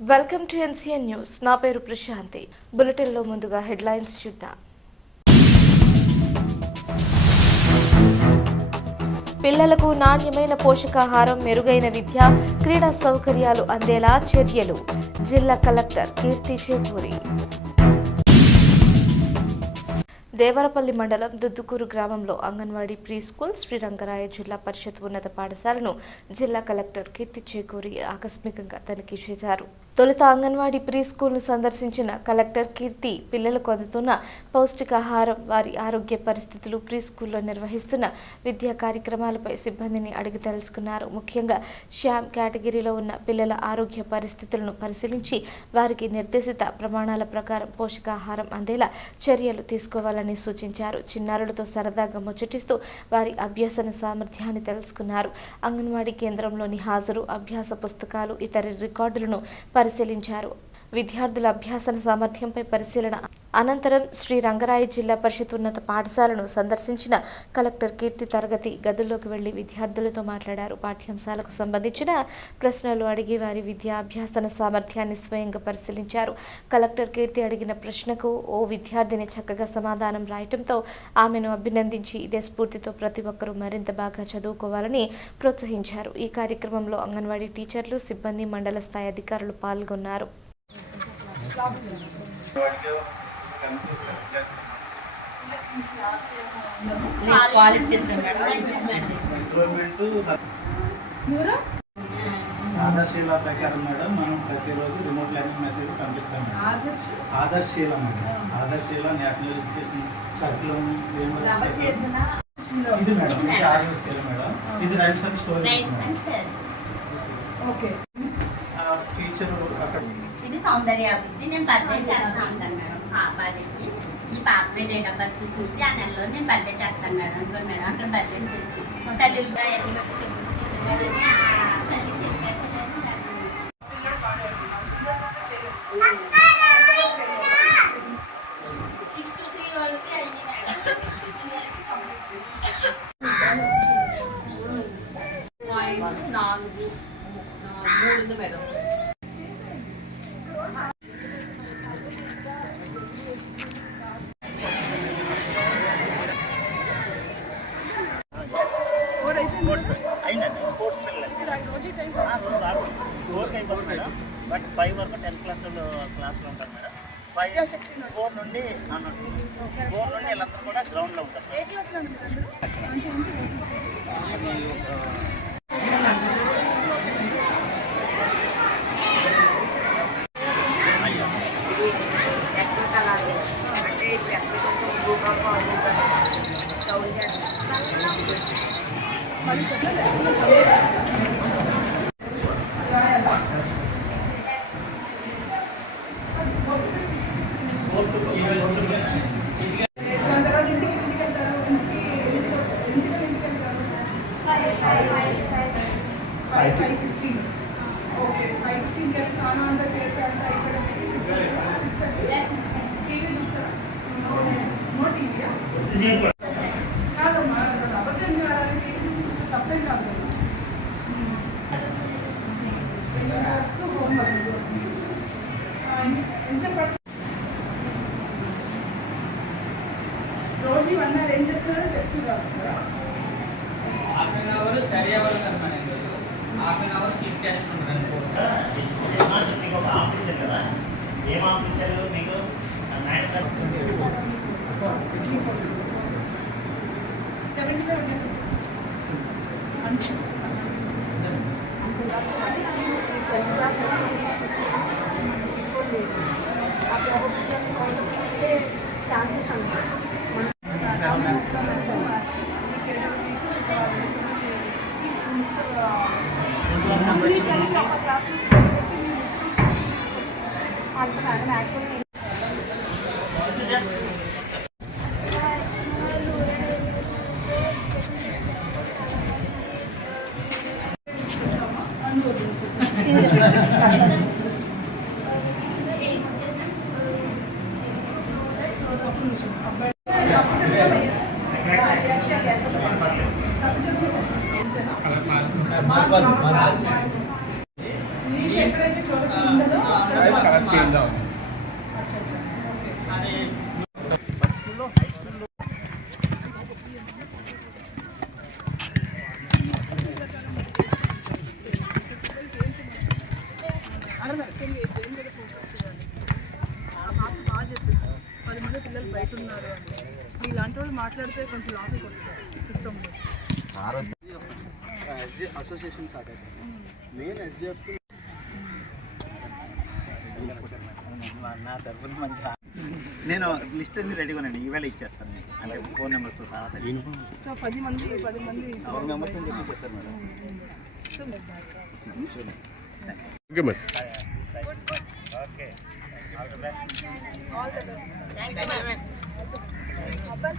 Welcome to NCN news. నా పేరు ప్రశాంతి. బులెటిన్లో ముందుగా హెడ్లైన్స్ చూద్దాం. పిల్లలకు నాణ్యమైన పోషకాహారం, మెరుగైన విద్య, క్రీడా సౌకర్యాలు అందేలా చర్యలు. జిల్లా కలెక్టర్ కీర్తి చేకూరి. దేవరపల్లి మండలం దుద్దుకూరు గ్రామంలో అంగన్వాడీ ప్రీ స్కూల్ శ్రీరంగరాయ జిల్లా పరిషత్ ఉన్నత పాఠశాలను జిల్లా కలెక్టర్ కీర్తి చేకూరి ఆకస్మికంగా తనిఖీ చేశారు. తొలుత అంగన్వాడీ ప్రీ స్కూల్ను సందర్శించిన కలెక్టర్ కీర్తి పిల్లలకు అందుతున్న పౌష్టికాహారం, వారి ఆరోగ్య పరిస్థితులు, ప్రీ స్కూల్లో నిర్వహిస్తున్న విద్యా కార్యక్రమాలపై సిబ్బందిని అడిగి తెలుసుకున్నారు. ముఖ్యంగా శ్యామ్ కేటగిరీలో ఉన్న పిల్లల ఆరోగ్య పరిస్థితులను పరిశీలించి వారికి నిర్దేశిత ప్రమాణాల ప్రకారం పోషకాహారం అందేలా చర్యలు తీసుకోవాలని సూచించారు. చిన్నారులతో సరదాగా ముచ్చటిస్తూ వారి అభ్యసన సామర్థ్యాన్ని తెలుసుకున్నారు. అంగన్వాడీ కేంద్రంలోని హాజరు, అభ్యాస పుస్తకాలు, ఇతర రికార్డులను పరిశీలించారు. విద్యార్థుల అభ్యాసన సామర్థ్యంపై పరిశీలన అనంతరం శ్రీరంగరాయ జిల్లా పరిషత్ ఉన్నత పాఠశాలను సందర్శించిన కలెక్టర్ కీర్తి తరగతి గదుల్లోకి వెళ్లి విద్యార్థులతో మాట్లాడారు. పాఠ్యాంశాలకు సంబంధించిన ప్రశ్నలు అడిగి వారి విద్యా అభ్యాసన సామర్థ్యాన్ని స్వయంగా పరిశీలించారు. కలెక్టర్ కీర్తి అడిగిన ప్రశ్నకు ఓ విద్యార్థిని చక్కగా సమాధానం రాయటంతో ఆమెను అభినందించి ఇదే స్ఫూర్తితో ప్రతి ఒక్కరూ మరింత బాగా చదువుకోవాలని ప్రోత్సహించారు. ఈ కార్యక్రమంలో అంగన్వాడీ టీచర్లు, సిబ్బంది, మండల స్థాయి అధికారులు పాల్గొన్నారు. ఆదర్శీల ప్రకారం మేడం మనం ప్రతిరోజు రిమోట్ లెర్నింగ్ మెసేజ్ పంపిస్తాం. ఆదర్శీల మేడం, ఆదర్శీల నేషనల్ ఎడ్యుకేషన్ సర్కిల్ ఇది మేడం, ఇది ఆదర్శీల మేడం, ఇది రైట్ సైడ్ స్టోరీ ఫీచర్ అక్కడ. ఇది సౌందర్యాభివృద్ధి నేను బర్త్డే చేస్తా ఉంటాను మేడం. పాపానికి ఈ పాప డేట్ ఆఫ్ బర్త్ చూసి ఆ నెలలో నేను బర్త్డే చేస్తాను మేడం. ఇంకో మేడం అక్కడ బర్త్డే చేసి తల్లి మూడు మేడం. స్పోర్ట్స్ మేడం, బట్ 5 వరకు 10th క్లాస్లో ఉంటారు మేడం. 4 నుండి వీళ్ళందరూ కూడా గ్రౌండ్లో ఉంటారు. రోజు ఇవన్నీ అరేంజ్ చేస్తున్నారా? టెస్ట్ రాస్తున్నారా? Half an hour study hour అనమాట. Half an hour slip test ఉంటుంది. మీకు ఒక ఆఫీసర్ కదా, ఏం ఆఫీసర్ మీకు ఛాన్సెస్ అండి. మేడం యాక్చువల్లీ మీకు ఎక్కడైతే చోటు ఉండదో ఇలా ఉంది అచ్చా అచ్చా ఓకే అది దేని మీద ఫోకస్ చేయాలి ఆ పాప బాగా చెప్పింది 10 మంది పిల్లలు బయట ఉన్నారు అంటే ఇలాంటి వాళ్ళు మాట్లాడితే కొంచెం లాజిక్ వస్తుంది సిస్టంలో అసోసియేషన్ స్టార్ట్ అవుతుంది మెయిన్ ఎస్జిఎఫ్ నా తరఫున మంచిగా నేను లిస్ట్ అన్ని రెడీగా ఉన్నాను ఈవేళ ఇచ్చేస్తాను మీకు. అంటే ఫోన్ నెంబర్స్ తర్వాత సో 10 మంది ఫోన్ మెంబర్స్ ఇచ్చేస్తాను madam. So like that okay madam. Okay all the best all the best thank you అబ్బాయి